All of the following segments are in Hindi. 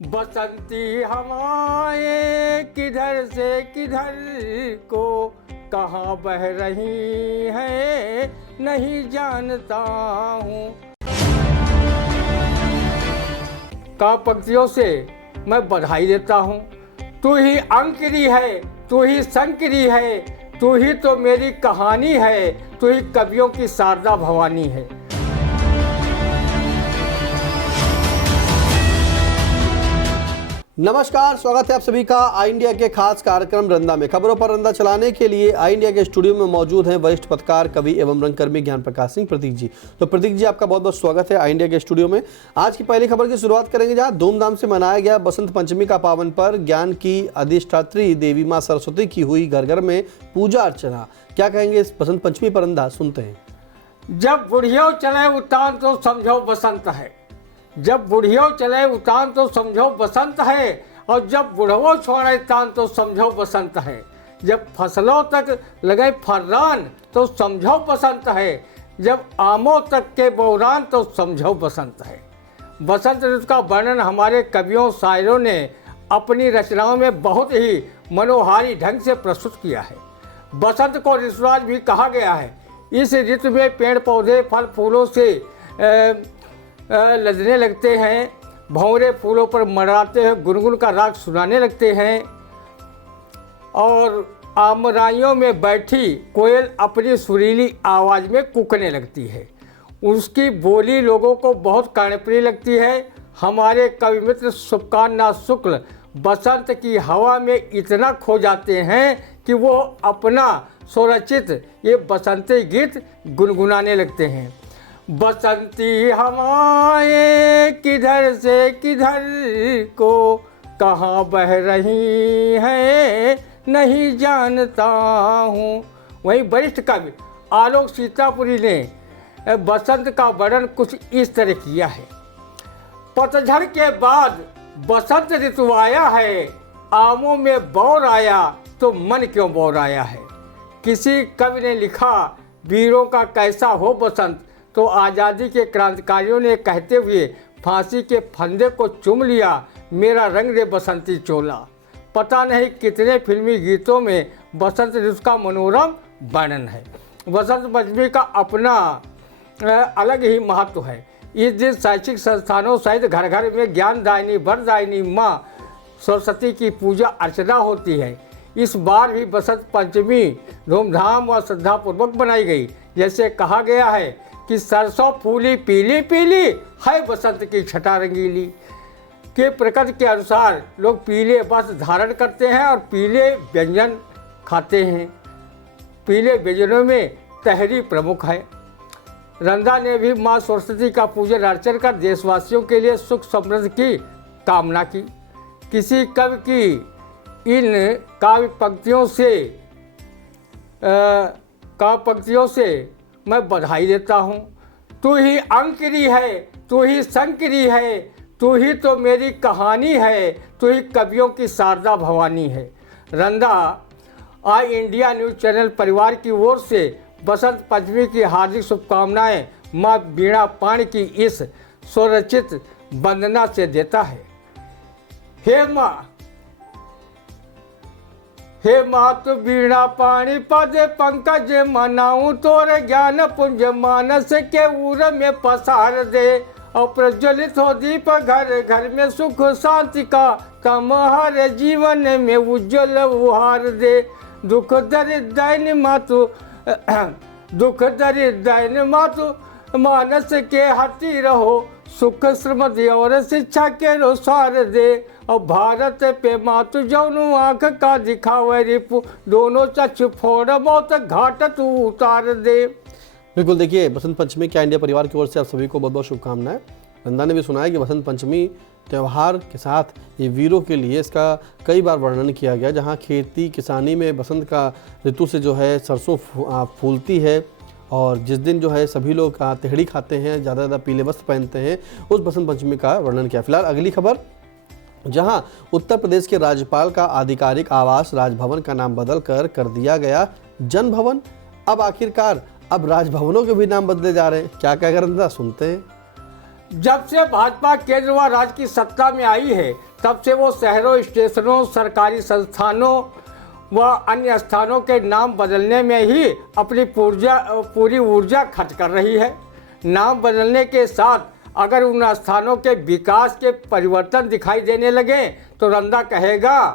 बसंती हवाएं किधर से किधर को कहाँ बह रही हैं नहीं जानता हूँ। का पंक्तियों से मैं बधाई देता हूँ। तू ही अंकिरी है, तू ही संकरी है, तू ही तो मेरी कहानी है, तू ही कवियों की शारदा भवानी है। नमस्कार, स्वागत है आप सभी का आई इंडिया के खास कार्यक्रम रंदा में। खबरों पर रंदा चलाने के लिए आई इंडिया के स्टूडियो में मौजूद हैं वरिष्ठ पत्रकार, कवि एवं रंगकर्मी ज्ञान प्रकाश सिंह प्रतीक जी। तो प्रतीक जी, आपका बहुत बहुत स्वागत है आई इंडिया के स्टूडियो में। आज की पहली खबर की शुरुआत करेंगे जहाँ धूमधाम से मनाया गया बसंत पंचमी का पावन पर्व। ज्ञान की अधिष्ठात्री देवी माँ सरस्वती की हुई घर घर में पूजा अर्चना। क्या कहेंगे इस बसंत पंचमी पर? रंदा सुनते हैं। जब बुढ़ियों चले उतान तो समझो बसंत है, जब बुढ़ियों चले उतान तो समझो बसंत है, और जब बुढ़वो छोड़े तान तो समझो बसंत है। जब फसलों तक लगे फर्रान तो समझो बसंत है, जब आमों तक के बौरान तो समझो बसंत है। बसंत ऋतु का वर्णन हमारे कवियों शायरों ने अपनी रचनाओं में बहुत ही मनोहारी ढंग से प्रस्तुत किया है। बसंत को ऋतुराज भी कहा गया है। इस ऋतु में पेड़ पौधे फल फूलों से लदने लगते हैं, भंवरे फूलों पर मंडराते हैं, गुनगुन का राग सुनाने लगते हैं, और आमराइयों में बैठी कोयल अपनी सुरीली आवाज़ में कूकने लगती है। उसकी बोली लोगों को बहुत कर्णप्रिय लगती है। हमारे कवि मित्र शुभकामनाथ शुक्ल बसंत की हवा में इतना खो जाते हैं कि वो अपना स्वरचित ये बसंती गीत गुनगुनाने लगते हैं। बसंती हवाएं किधर से किधर को कहाँ बह रही हैं नहीं जानता हूँ। वहीं वरिष्ठ कवि आलोक सीतापुरी ने बसंत का वर्णन कुछ इस तरह किया है। पतझड़ के बाद बसंत ऋतु आया है, आमों में बौर आया तो मन क्यों बौर आया है। किसी कवि ने लिखा, वीरों का कैसा हो बसंत, तो आज़ादी के क्रांतिकारियों ने कहते हुए फांसी के फंदे को चूम लिया, मेरा रंग दे बसंती चोला। पता नहीं कितने फिल्मी गीतों में बसंत ऋतु का मनोरम वर्णन है। बसंत पंचमी का अपना अलग ही महत्व है। इस दिन शैक्षिक संस्थानों सहित घर घर में ज्ञानदायिनी वरदायिनी माँ सरस्वती की पूजा अर्चना होती है। इस बार भी बसंत पंचमी धूमधाम व श्रद्धापूर्वक बनाई गई। जैसे कहा गया है कि सरसों फूली पीली पीली है बसंत की छटा रंगीली। के प्रकृति के अनुसार लोग पीले वस्त्र धारण करते हैं और पीले व्यंजन खाते हैं। पीले व्यंजनों में तहरी प्रमुख है। रंदा ने भी माँ सरस्वती का पूजन अर्चन कर देशवासियों के लिए सुख समृद्धि की कामना की। किसी कवि की इन काव्य पंक्तियों से मैं बधाई देता हूँ। तू ही अंकिरी है, तू ही संकरी है, तू ही तो मेरी कहानी है, तू ही कवियों की शारदा भवानी है। रंदा आई इंडिया न्यूज़ चैनल परिवार की ओर से बसंत पंचमी की हार्दिक शुभकामनाएं माँ वीणा पाणी की इस स्वरचित वंदना से देता है। हे मातु वीणा पाणी पद पंकज मनाऊं, तोरे ज्ञान पुंज मानस के उर में पसार दे, और प्रज्वलित हो दीप घर घर में सुख शांति का, तम हर जीवन में उज्जवल उहार दे। दुख दरिद्र मातु मानस के हटी रहो, सुख श्रीमती और शिक्षा के अनुसार दे, और भारत पे मातु जौनु आँख का दिखावे रिपु, दोनों चक्षु फोड़ बहुत घाट तू उतार दे। बिल्कुल, देखिए बसंत पंचमी क्या इंडिया परिवार की ओर से आप सभी को बहुत बहुत शुभकामनाएं। रंदा ने भी सुना है कि बसंत पंचमी त्यौहार के साथ ये वीरों के लिए इसका कई बार वर्णन किया गया, जहाँ खेती किसानी में बसंत का ऋतु से जो है सरसों फूलती है, और जिस दिन जो है सभी लोग तिहड़ी खाते हैं, ज़्यादा पीले वस्त्र पहनते हैं, उस बसंत पंचमी का वर्णन किया। फिलहाल अगली खबर, जहां उत्तर प्रदेश के राज्यपाल का आधिकारिक आवास राजभवन का नाम बदल कर दिया गया जन भवन। अब आखिरकार अब राजभवनों के भी नाम बदले जा रहे हैं। क्या कह कर सुनते हैं। जब से भाजपा केंद्र व राज्य की सत्ता में आई है, तब से वो शहरों, स्टेशनों, सरकारी संस्थानों व अन्य स्थानों के नाम बदलने में ही अपनी पूरी ऊर्जा खर्च कर रही है। नाम बदलने के साथ अगर उन स्थानों के विकास के परिवर्तन दिखाई देने लगे तो रंदा कहेगा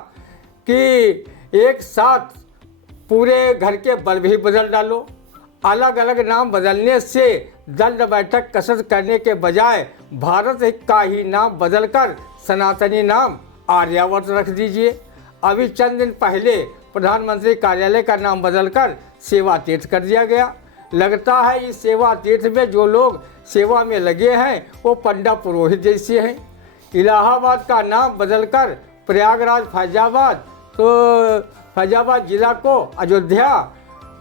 कि एक साथ पूरे घर के बल्ब ही बदल डालो। अलग अलग नाम बदलने से दंड बैठक कसरत करने के बजाय भारत का ही नाम बदलकर सनातनी नाम आर्यावर्त रख दीजिए। अभी चंद दिन पहले प्रधानमंत्री कार्यालय का नाम बदलकर सेवा तीर्थ कर दिया गया। लगता है इस सेवा तीर्थ में जो लोग सेवा में लगे हैं वो पंडा पुरोहित जैसे हैं। इलाहाबाद का नाम बदलकर प्रयागराज फैजाबाद, तो फैजाबाद जिला को अयोध्या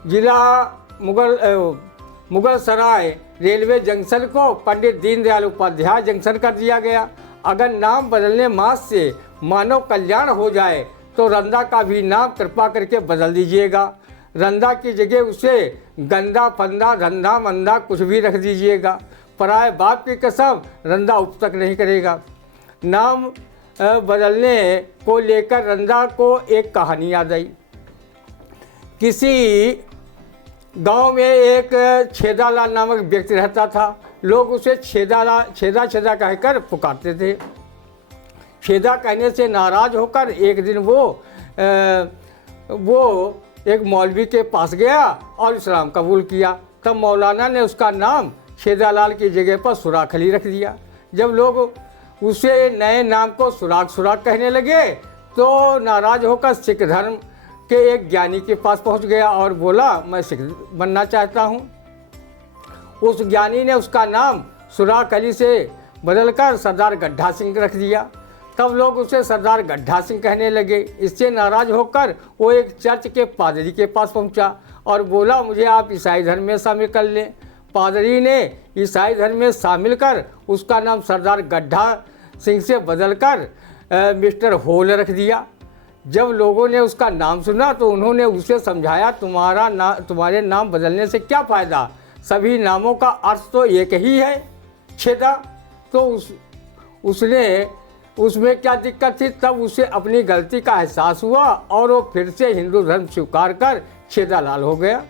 जिला, मुगल सराय रेलवे जंक्शन को पंडित दीनदयाल उपाध्याय जंक्शन कर दिया गया। अगर नाम बदलने मात्र से मानव कल्याण हो जाए तो रंदा का भी नाम कृपा करके बदल दीजिएगा। रंदा की जगह उसे गंदा, फंदा, धंधा, मंदा कुछ भी रख दीजिएगा। पराए बाप की कसम रंदा उप तक नहीं करेगा। नाम बदलने को लेकर रंदा को एक कहानी याद आई। किसी गांव में एक छेदालाल नामक व्यक्ति रहता था। लोग उसे छेदा कहकर पुकारते थे। छेदा कहने से नाराज होकर एक दिन वो एक मौलवी के पास गया और इस्लाम कबूल किया। तब मौलाना ने उसका नाम छेदालाल की जगह पर सुराख अली रख दिया। जब लोग उसे नए नाम को सुराख कहने लगे तो नाराज होकर सिख धर्म के एक ज्ञानी के पास पहुंच गया और बोला, मैं सिख बनना चाहता हूं। उस ज्ञानी ने उसका नाम सुराख अली से बदलकर सरदार गड्ढा सिंह रख दिया। तब लोग उसे सरदार गड्ढा सिंह कहने लगे। इससे नाराज होकर वो एक चर्च के पादरी के पास पहुंचा और बोला, मुझे आप ईसाई धर्म में शामिल कर लें। पादरी ने ईसाई धर्म में शामिल कर उसका नाम सरदार गड्ढा सिंह से बदलकर मिस्टर होल रख दिया। जब लोगों ने उसका नाम सुना तो उन्होंने उसे समझाया, तुम्हारे नाम बदलने से क्या फ़ायदा, सभी नामों का अर्थ तो एक ही है, छेदा। तो उसने उसमें क्या दिक्कत थी। तब उसे अपनी गलती का एहसास हुआ और वो फिर से हिंदू धर्म स्वीकार कर छेदालाल हो गया।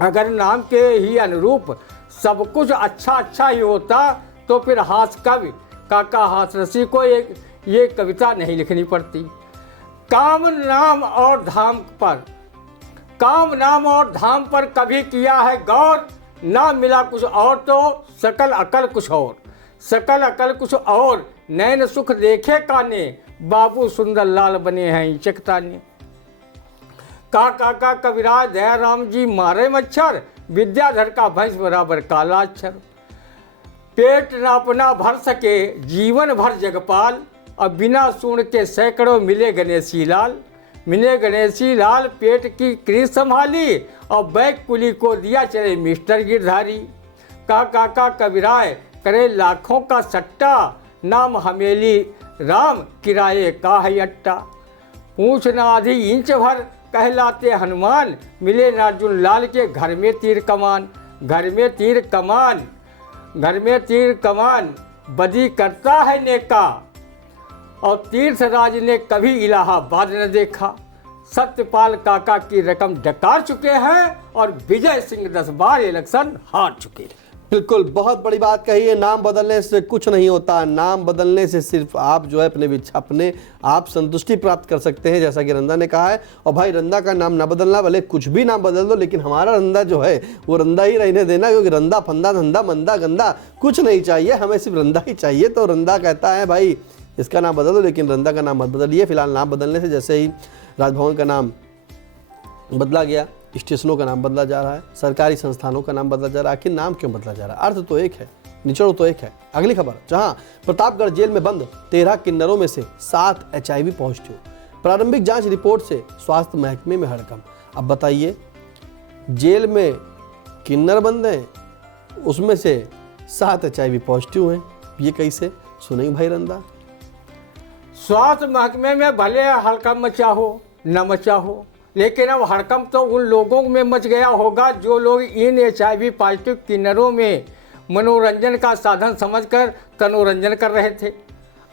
अगर नाम के ही अनुरूप सब कुछ अच्छा ही होता तो फिर हास कवि काका हाथरसी को ये कविता नहीं लिखनी पड़ती। काम नाम और धाम पर कभी किया है गौर, ना मिला कुछ और तो सकल अकल कुछ और, नैन सुख देखे काने, बाबू सुंदर लाल बने हैं चकताने। का कविराज दयाराम जी मारे मच्छर, विद्याधर का भैंस बराबर काला अक्षर। पेट न अपना भर सके जीवन भर जगपाल, अब बिना सूंड के सैकड़ों मिले गणेशी लाल। पेट की क्रीज संभाली और बैक कुली को दिया चले मिस्टर गिरधारी। का कविराय करे लाखों का सट्टा, नाम हमेली राम किराए का है अट्टा। पूछ न आधी इंच भर कहलाते हनुमान, मिले नार्जुन लाल के घर में तीर कमान बदी करता है नेका, और तीर्थराज ने कभी इलाहाबाद न देखा। सत्यपाल काका की रकम डकार चुके हैं और विजय सिंह 10 बार इलेक्शन हार चुके हैं। बिल्कुल, बहुत बड़ी बात कही है। नाम बदलने से कुछ नहीं होता। नाम बदलने से सिर्फ आप जो है अपने आप संतुष्टि प्राप्त कर सकते हैं, जैसा कि रंदा ने कहा है। और भाई रंदा का नाम ना बदलना, भले कुछ भी नाम बदल दो, लेकिन हमारा रंदा जो है वो रंदा ही रहने देना, क्योंकि रंदा फंदा धंधा मंदा गंदा कुछ नहीं चाहिए, हमें सिर्फ रंदा ही चाहिए। तो रंदा कहता है भाई इसका नाम बदल दो, लेकिन रंदा का नाम मत बदलिए। फिलहाल नाम बदलने से जैसे ही राजभवन का नाम बदला गया, स्टेशनों का नाम बदला जा रहा है, सरकारी संस्थानों का नाम बदला जा रहा है। आखिर नाम क्यों बदला जा रहा है? अर्थ तो एक है, निचोड़ तो एक है। अगली खबर, जहां प्रतापगढ़ जेल में बंद 13 किन्नरों में से 7 HIV पॉजिटिव। प्रारंभिक जांच रिपोर्ट से स्वास्थ्य महकमे में हड़कंप। अब बताइए, जेल में किन्नर बंद हैं, उसमें से 7 HIV पॉजिटिव हैं, ये कैसे? सुनेंगे भाई रंदा। स्वास्थ्य महकमे में भले हड़कंप मचा हो न मचा हो, लेकिन अब हड़कंप तो उन लोगों में मच गया होगा जो लोग इन HIV पॉजिटिव किन्नरों में मनोरंजन का साधन समझकर तनोरंजन कर रहे थे।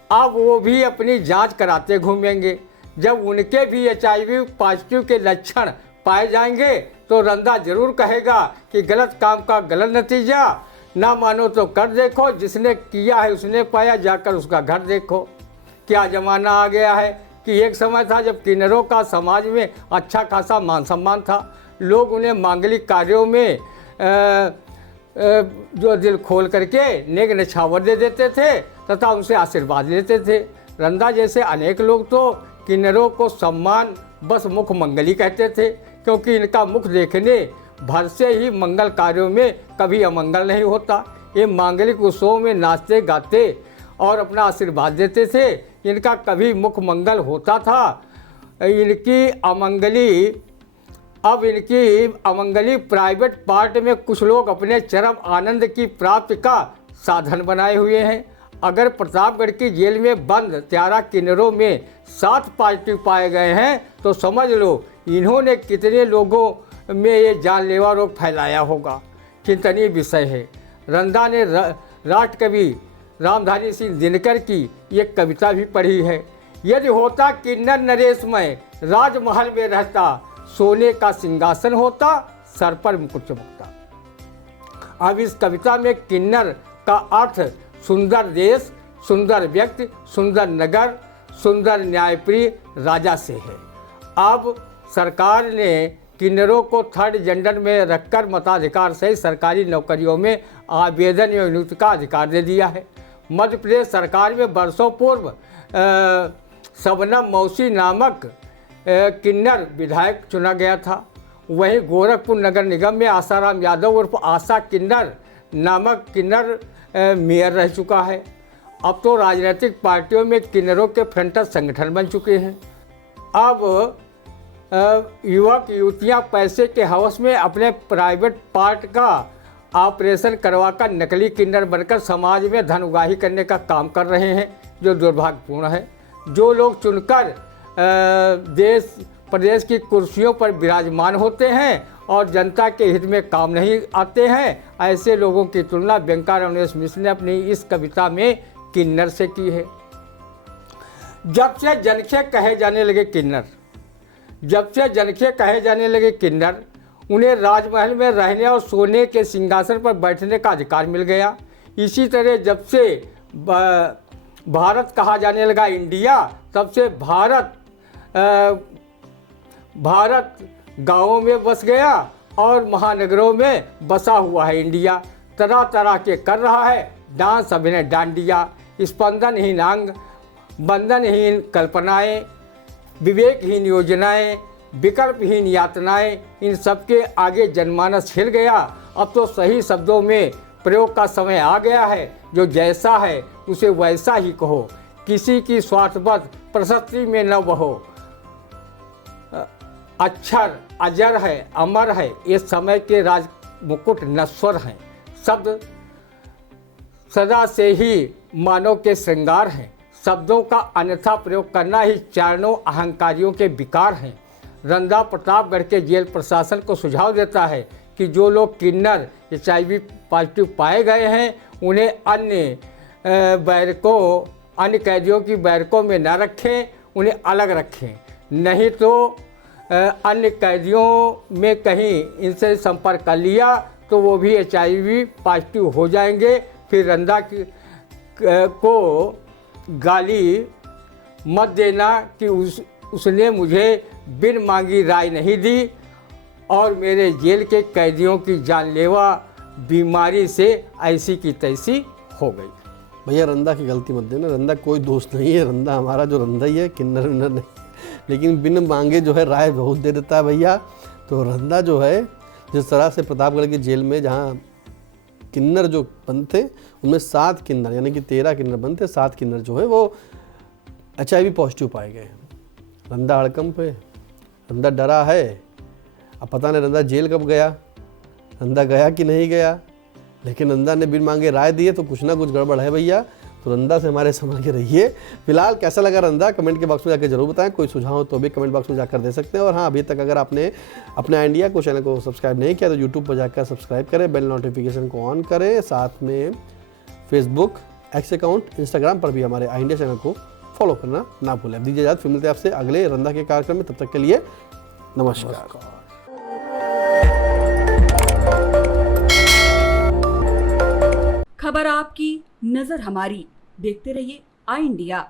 अब वो भी अपनी जांच कराते घूमेंगे। जब उनके भी HIV पॉजिटिव के लक्षण पाए जाएंगे तो रंदा जरूर कहेगा कि गलत काम का गलत नतीजा, ना मानो तो कर देखो, जिसने किया है उसने पाया, जाकर उसका घर देखो। क्या ज़माना आ गया है कि एक समय था जब किन्नरों का समाज में अच्छा खासा मान सम्मान था। लोग उन्हें मांगलिक कार्यों में जो दिल खोल करके नेक नछावर दे देते थे तथा उनसे आशीर्वाद लेते थे। रंदा जैसे अनेक लोग तो किन्नरों को सम्मान बस मुख मंगली कहते थे, क्योंकि इनका मुख देखने भर से ही मंगल कार्यों में कभी अमंगल नहीं होता। ये मांगलिक उत्सवों में नाचते गाते और अपना आशीर्वाद देते थे। इनका कभी मुख मंगल होता था। इनकी अमंगली प्राइवेट पार्ट में कुछ लोग अपने चरम आनंद की प्राप्ति का साधन बनाए हुए हैं। अगर प्रतापगढ़ की जेल में बंद 13 किन्नरों में 7 पॉजिटिव पाए गए हैं तो समझ लो इन्होंने कितने लोगों में ये जानलेवा रोग फैलाया होगा। चिंतनीय विषय है। रंदा ने राष्ट्र कवि रामधारी सिंह दिनकर की एक कविता भी पढ़ी है। यदि होता किन्नर नरेशमय, राजमहल में रहता, सोने का सिंहासन होता, सर पर मुकुट चमकता। अब इस कविता में किन्नर का अर्थ सुंदर देश, सुंदर व्यक्ति, सुंदर नगर, सुंदर न्यायप्रिय राजा से है। अब सरकार ने किन्नरों को 3rd जेंडर में रखकर मताधिकार सहित सरकारी नौकरियों में आवेदन एवं नियुक्ति का अधिकार दे दिया है। मध्य प्रदेश सरकार में वर्षों पूर्व शबनम मौसी नामक किन्नर विधायक चुना गया था। वहीं गोरखपुर नगर निगम में आसाराम यादव उर्फ आशा किन्नर नामक किन्नर मेयर रह चुका है। अब तो राजनीतिक पार्टियों में किन्नरों के फ्रंटल संगठन बन चुके हैं। अब युवक युवतियां पैसे के हवस में अपने प्राइवेट पार्ट का ऑपरेशन करवाकर नकली किन्नर बनकर समाज में धन उगाही करने का काम कर रहे हैं, जो दुर्भाग्यपूर्ण है। जो लोग चुनकर देश प्रदेश की कुर्सियों पर विराजमान होते हैं और जनता के हित में काम नहीं आते हैं, ऐसे लोगों की तुलना व्यंकट रमनेश मिश्र ने अपनी इस कविता में किन्नर से की है। जब से जनखे कहे जाने लगे किन्नर, उन्हें राजमहल में रहने और सोने के सिंहासन पर बैठने का अधिकार मिल गया। इसी तरह जब से भारत कहा जाने लगा इंडिया, तब से भारत गाँवों में बस गया और महानगरों में बसा हुआ है इंडिया। तरह तरह के कर रहा है डांस, अभिनय, डांडिया, स्पंदनहीन अंग, बंधनहीन कल्पनाएं, विवेकहीन योजनाएं, विकल्पहीन यातनाएं, इन सब के आगे जनमानस हिल गया। अब तो सही शब्दों में प्रयोग का समय आ गया है। जो जैसा है उसे वैसा ही कहो, किसी की स्वार्थवत प्रशस्ति में न बहो। अक्षर अजर है, अमर है, ये समय के राज मुकुट नश्वर हैं। शब्द सदा से ही मानव के श्रृंगार हैं। शब्दों का अन्यथा प्रयोग करना ही चारणों अहंकारियों के विकार हैं। रंदा प्रतापगढ़ के जेल प्रशासन को सुझाव देता है कि जो लोग किन्नर HIV पॉजिटिव पाए गए हैं उन्हें अन्य कैदियों की बैरकों में न रखें, उन्हें अलग रखें। नहीं तो अन्य कैदियों में कहीं इनसे संपर्क कर लिया तो वो भी HIV पॉजिटिव हो जाएंगे। फिर रंदा को गाली मत देना कि उसने मुझे बिन मांगी राय नहीं दी और मेरे जेल के कैदियों की जानलेवा बीमारी से ऐसी की तैसी हो गई। भैया रंदा की गलती मत देना, रंदा कोई दोस्त नहीं है, रंदा हमारा जो रंदा ही है, किन्नर विन्नर नहीं, लेकिन बिन मांगे जो है राय बहुत दे देता है भैया। तो रंदा जो है जिस तरह से प्रतापगढ़ की जेल में जहाँ किन्नर जो बंद थे उनमें 7 किन्नर यानी कि 13 किन्नर बंद थे, 7 किन्नर जो है वो HIV पॉजिटिव पाए गए। रंदा हड़कंप है, रंदा डरा है। अब पता नहीं रंदा जेल कब गया, रंदा गया कि नहीं गया, लेकिन रंदा ने बिन मांगे राय दी है तो कुछ ना कुछ गड़बड़ है भैया। तो रंदा से हमारे संभल के रहिए। फिलहाल कैसा लगा रंदा कमेंट के बॉक्स में जाकर जरूर बताएं। कोई सुझाव हो तो भी कमेंट बॉक्स में जाकर दे सकते हैं। और हाँ, अभी तक अगर आपने अपने इंडिया को चैनल को सब्सक्राइब नहीं किया तो यूट्यूब पर जाकर सब्सक्राइब करें, बेल नोटिफिकेशन को ऑन करें, साथ में फेसबुक, एक्स अकाउंट, इंस्टाग्राम पर भी हमारे आई इंडिया चैनल को फॉलो करना ना भूलें। दीजिए इजाजत, फिर मिलते हैं आपसे अगले रंदा के कार्यक्रम में। तब तक के लिए नमस्कार। खबर आपकी, नजर हमारी। देखते रहिए आई इंडिया।